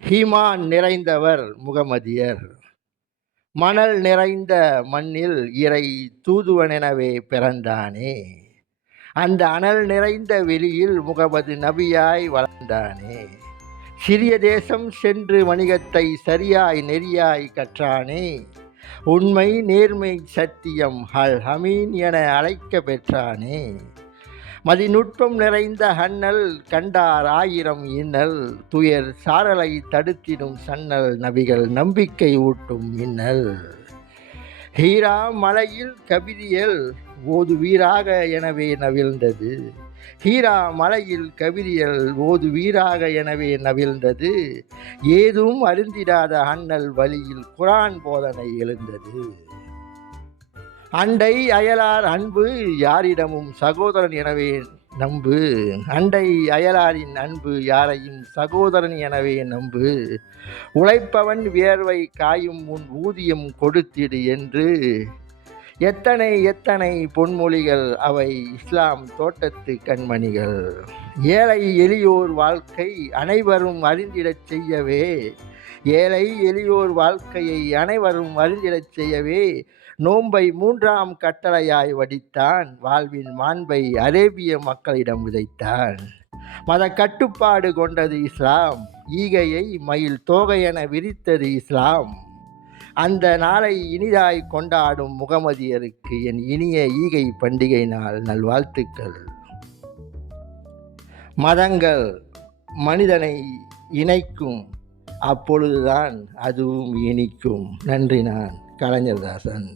ஹீமான் நிறைந்தவர் முகமதியர். மணல் நிறைந்த மண்ணில் இறை தூதுவனெனவே பிறந்தானே. அந்த அனல் நிறைந்த வெளியில் முகமது நபியாய் வளர்ந்தானே. சிறிய தேசம் சென்று வணிகத்தை சரியாய் நெறியாய் கற்றானே. உண்மை நேர்மை சத்தியம் அல் அமீன் என அழைக்க பெற்றானே. மதிநுட்பம் நிறைந்த அண்ணல் கண்டார் ஆயிரம் இன்னல். துயர் சாரலை தடுத்திடும் சன்னல் நபிகள் நம்பிக்கை ஊட்டும் மின்னல். ஹீரா மலையில் கபிரியல் ஓதுவீராக எனவே நவிழ்ந்தது. ஹீரா மலையில் கபிரியல் ஓதுவீராக எனவே நவிழ்ந்தது. ஏதும் அறிந்திடாத அண்ணல் வழியில் குரான் போதனை எழுந்தது. அண்டை அயலார் அன்பு யாரிடமும் சகோதரன் எனவே நம்பு. அண்டை அயலாரின் அன்பு யாரையும் சகோதரன் எனவே நம்பு. உழைப்பவன் வியர்வை காயும் உன் ஊதியம் கொடுத்திடு என்று எத்தனை எத்தனை பொன்மொழிகள் அவை இஸ்லாம் தோட்டத்து கண்மணிகள். ஏழை எளியோர் வாழ்க்கை அனைவரும் அறிந்திடச் செய்யவே. ஏழை எளியோர் வாழ்க்கையை அனைவரும் அறிந்திடச் செய்யவே நோன்பை 3ஆம் கட்டளையாய் வடித்தான். வாழ்வின் மாண்பை அரேபிய மக்களிடம் விதைத்தான். மத கட்டுப்பாடு கொண்டது இஸ்லாம். ஈகையை மயில் தோகையென விரித்தது இஸ்லாம். அந்த நாளை இனிதாய் கொண்டாடும் முகமதியருக்கு என் இனிய ஈகை பண்டிகை நாள் நல்வாழ்த்துக்கள். மதங்கள் மனிதனை இணைக்கும், அப்பொழுதுதான் அதுவும் இனிக்கும். நன்றி. நான் கலைஞர்தாசன்.